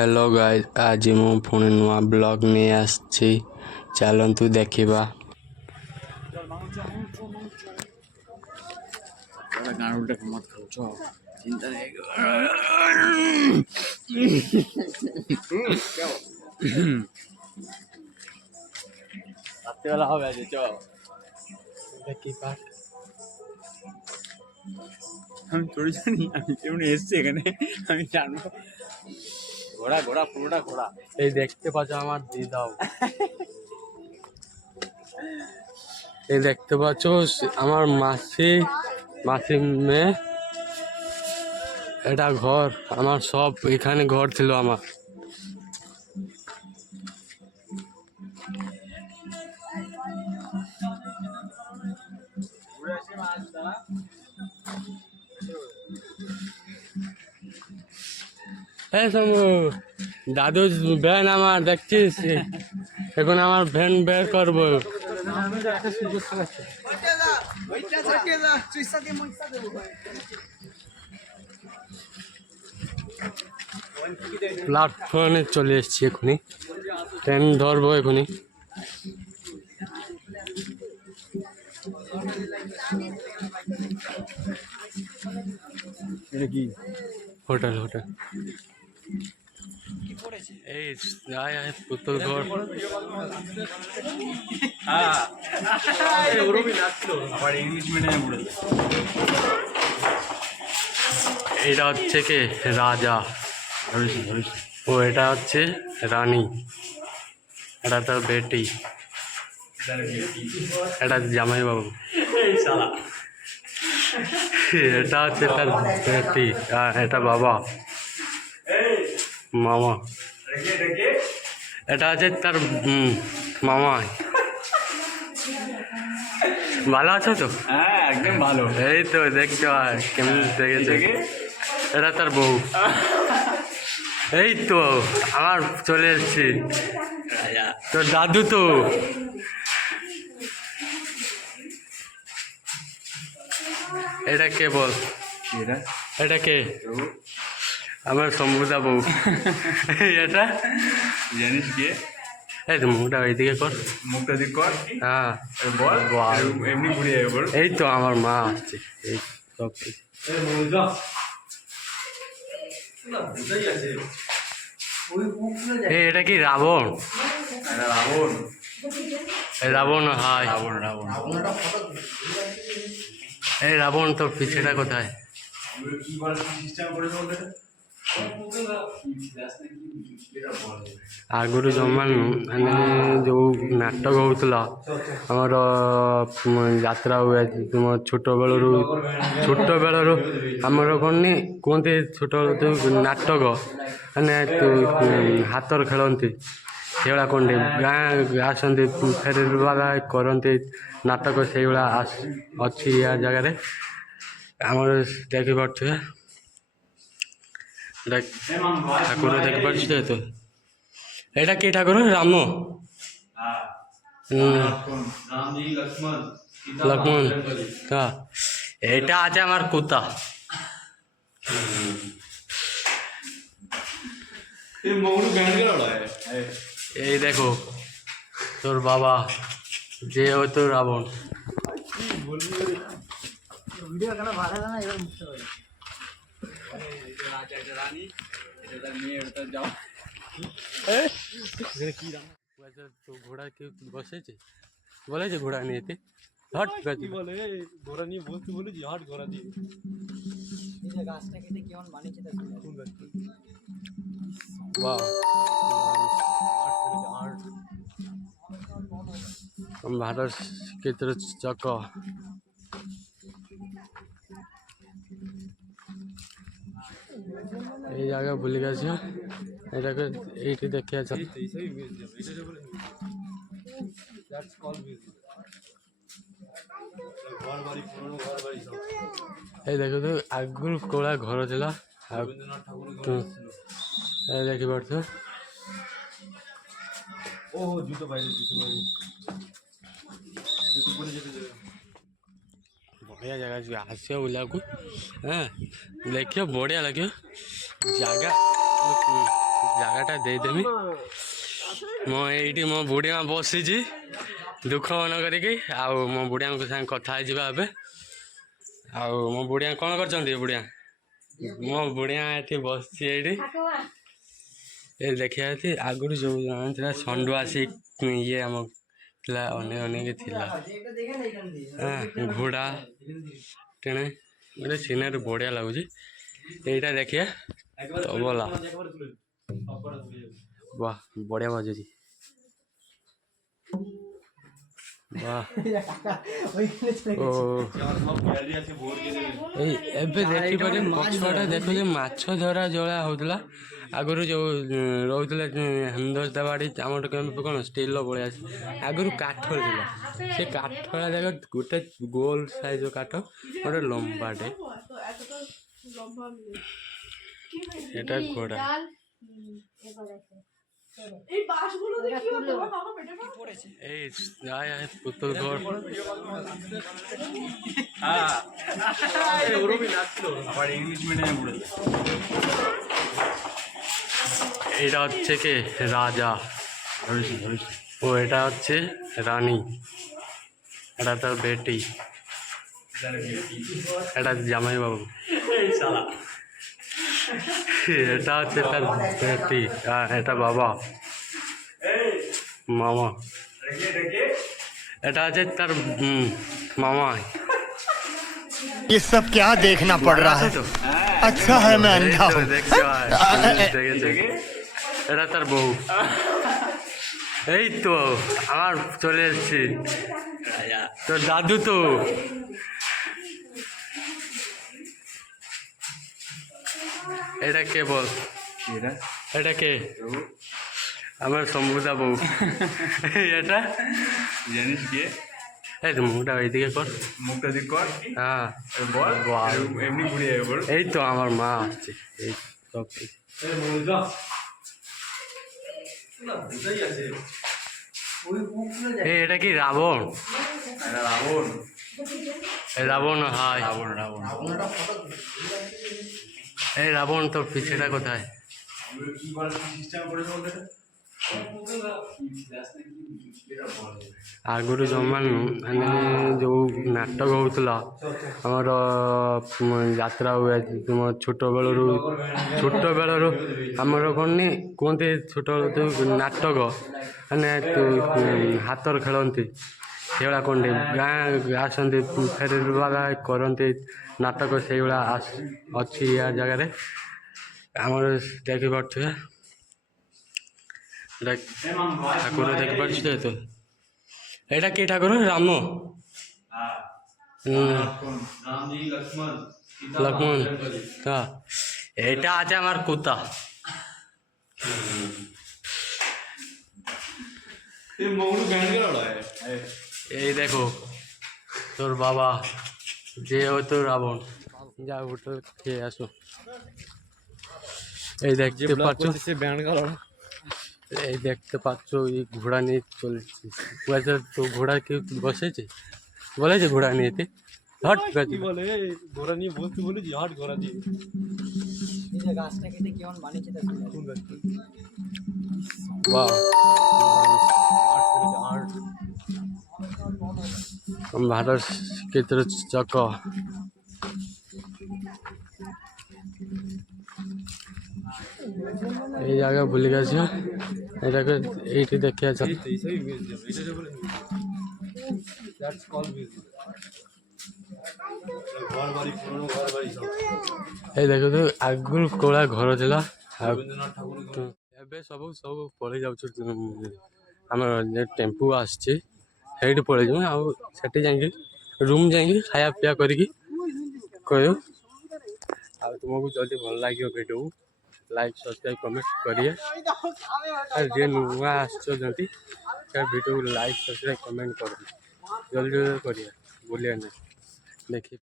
Hello guys, आज मु पुणी नुआ ब्लॉग नहीं आसी। चलतु देखा। আমি চড়ি জানি আমি কেমন এসছি এখানে আমি জানবো। ঘোড়া ঘোড়া পুরোটা ঘোড়া। এই দেখতে পাচ্ছ আমার দিদাও। এই দেখতে পাচ্ছ আমার মাসি মেয়ে। এটা ঘর আমার, সব এখানে ঘর ছিল আমার। দাদু ভ্যান আমার দেখছিস, এখন আমার ভ্যান বের করবো। প্ল্যাটফর্মে চলে এসছি, এখনই ট্রেন ধরবো এখনই। হোটেল এই পুতুল ঘর। এটা হচ্ছে কে রাজা, ও এটা হচ্ছে রানী, এটা তার বেটি, এটা জামাই বাবু, এটা হচ্ছে তার বেটি, এটা বাবা মামা, এটা আছে তার মামা। ভালো আছো তো? হ্যাঁ একদম ভালো। এই তো দেখছো কেমন দেখেছে, এটা তার বউ। এই তো আমার চলে এসছি, তোর দাদু তো। এটা কে বল? এটা কে? আমার শম্ভুদা বউ। এটা জানিস কে? এই তো মুখটা এইদিকে কর, মুখটা দিক কর। হ্যাঁ বল এমনি ঘুরে যাবে বল। এই তো আমার মা আসছে, এই সব কিছু। এটা কি রাবণ? রাবণ রাবণ, হাই রাবণ রাবণ। এই রাবণ, তোর পিছেটা কোথায়? ଆଗରୁ ମାନେ ଯେଉଁ ନାଟକ ହେଉଥିଲା ଆମର ଯାତ୍ରା ହୁଏ, ଛୋଟବେଳରୁ ଆମର କ'ଣ କୁହନ୍ତି, ଛୋଟବେଳୁ ଯେଉଁ ନାଟକ ମାନେ ହାତର ଖେଳନ୍ତି ସେଇଭଳିଆ କ'ଣ ଗାଁ ଆସନ୍ତି, ଫେରିବା କରନ୍ତି ନାଟକ, ସେଇଭଳିଆ ଅଛି ୟା ଜାଗାରେ ଆମର ଦେଖିପାରୁଥିବେ। ଠାକୁର ଦେଖିପାରୁଛୁ ତ? এটা কি ঠাকুর? রাম, লক্ষ্মণ। হ্যাঁ, এটা আছে আমার কুতা। এই দেখো তোর বাবা, যে হয়তো রাবণ। ঘোড়া কেউ বসেছে, বলেছে ঘোড়া নিয়েতে হট বলে ঘোড়া নিয়ে বসতে বলেছি, হট ঘোড়া দিয়ে গাছটা কেটে কেমন বানিয়েছে। ଭାରତ ଶ୍ରୀକ୍ଷେତ୍ର ଚକ। এই জায়গা ভুলে গেছি, এটাকে এইটি দেখে আছে। এই দেখো তো ଆଗରୁ କୋଳା ଘର ଥିଲା, এই ଦେଖିପାରୁଛ। ও জুতো বাইরে ବଢ଼ିଆ ଜାଗା ଆସିବ ବୁଲିବାକୁ। ହଁ ଦେଖିବ, ବଢ଼ିଆ ଲାଗିବ ଜାଗା। ଜାଗାଟା ଦେଇଦେମି। ମୁଁ ଏଇଠି ମୋ ବୁଢ଼ୀ ମା ବସିଛି ଦୁଃଖ ମନ କରିକି। ଆଉ ମୋ ବୁଢ଼ିଆଙ୍କ ସାଙ୍ଗେ କଥା ହେଇଯିବା ଏବେ। ଆଉ ମୋ ବୁଢ଼ିଆ କ'ଣ କରିଛନ୍ତି? ବୁଢ଼ିଆ ମୋ ବୁଢ଼ିଆ ଏଠି ବସିଛି ଏଇଠି। ଏ ଦେଖିବା ଏଠି ଆଗରୁ ଯେଉଁ ଥିଲା ଷଣ୍ଢ ଆସି ଇଏ ଆମ ଥିଲା ଅନେକ ଥିଲା ଘୋଡ଼ା ତେଣେ ଗୋଟେ ସିନେରୀ ବଢ଼ିଆ ଲାଗୁଛି। ଏଇଟା ଦେଖିବା ତବଲା ବାଃ ବଢ଼ିଆ ବାଜୁଛି। ବାଃ ଓ ଏଇ ଏବେ ଦେଖିପାରେ ପଛଟା ଦେଖୁଛି ମାଛ ଧରା ଜଳା ହଉଥିଲା। ଆଗରୁ ଯେଉଁ ରହୁଥିଲେ ହେମଦସ୍ତା ବାଡ଼ି ଆମର କେମିତି କ'ଣ ଷ୍ଟିଲ୍ର ଭଳିଆ ଆଗରୁ କାଠରେ ଥିଲା। ସେ କାଠଟା ଯାକ ଗୋଟେ ଗୋଲ ସାଇଜ୍ର କାଠ ଗୋଟେ ଲମ୍ବାଟେ এটা ঘোড়া। এই বাঁশগুলো দিয়ে কি হতো বাবা পেটে পড়েছে। এই আয় আয় পুতুল ঘর। হ্যাঁ এই ওরবি লাগছিল আবার ইংলিশ মিডিয়ামে পড়েছে। এটা হচ্ছে কি রাজা ও এটা হচ্ছে রানী এটা তার বেটি এটা জামাই বাবু এটা হচ্ছে তার বেটি আর এটা বাবা মামা এটা হচ্ছে তার মামা। ये सब क्या देखना पड़ रहा है? अच्छा है मैं अंधा हूँ। এটা তার বউ। এই তো আমার চলে এসছি তোর দাদু তো এটা কে বল এটা কে? আমার শম্ভুদা বউ। এটা জানিস কে? এই তো মুখটা এইদিকে কর মুখটা দিক কর। হ্যাঁ বল এমনি ঘুরে যাবে বল। এই তো আমার মা আসছে এই সব এটা কি রাবণ? রাবণ রাবণ হয় রাবণ রাবণ এই রাবণ তোর পিছেটা কোথায়? কি করার সিস্টেম করেছে ওদের? ଆଗରୁ ଜମାନ ମାନେ ଯେଉଁ ନାଟକ ହେଉଥିଲା ଆମର ଯାତ୍ରା ହୁଏ ଛୋଟବେଳରୁ ଆମର କ'ଣ କୁହନ୍ତି ଛୋଟବେଳୁ ଯେଉଁ ନାଟକ ମାନେ ହାତର ଖେଳନ୍ତି ସେଇଭଳିଆ କ'ଣ ଗାଁ ଆସନ୍ତି ଫେରିବା କରନ୍ତି ନାଟକ ସେଇଭଳିଆ ଅଛି ୟା ଜାଗାରେ ଆମର ଦେଖିପାରୁଥିବେ। ଠାକୁର ଦେଖିପାରୁଛୁ ତ ଏଇଟା କି ଠାକୁର? ରାମ লক্ষ্মণ হ্যাঁ এটা আছে আমার কুত্তা। এই দেখো তোর বাবা যে হতো রাবণ। যা হোটেল খেয়ে আসো। এই দেখতে পাচ্ছ এই দেখতে পাচ্ছ এই ঘোড়া নিয়ে চলছে। তো ঘোড়া কেউ বসেছে বলেছে ঘোড়া নিয়েতে হট বলে ঘোড়া নিয়ে বসতে বলেছি হট ঘোড়া দিয়ে গাছটা কেটে কেমন বানিয়েছে भारत की तरफ चक এই জায়গা ভুলে গেছি এটাকে এইটি দেখে আছে। এই দেখো তো ଆଗରୁ କୋଳା ଘର ଥିଲା ଏବେ ସବୁ ପଳେଇ ଯାଉଛୁ ଆମର ଟେମ୍ପୁ ଆସିଛି ସେଇଠି ପଳେଇଯିବୁ ଆଉ ସେଠି ଯାଇକି ରୁମ୍ ଯାଇକି ଖାଇବା ପିଇବା କରିକି କହିବୁ। ଆଉ ତୁମକୁ ଯଦି ଭଲ ଲାଗିବ ଭିଡ଼ିଓ ଲାଇକ୍ ସବସ୍କ୍ରାଇବ୍ କମେଣ୍ଟ କରିବେ ଆଉ ଯିଏ ନୂଆ ଆସୁଛନ୍ତି ସେ ଭିଡ଼ିଓକୁ ଲାଇକ୍ ସବସ୍କ୍ରାଇବ୍ କମେଣ୍ଟ କରନ୍ତୁ ଜଲ୍ଦି କରିବେ ଭୁଲିବେ ନାହିଁ ଦେଖି।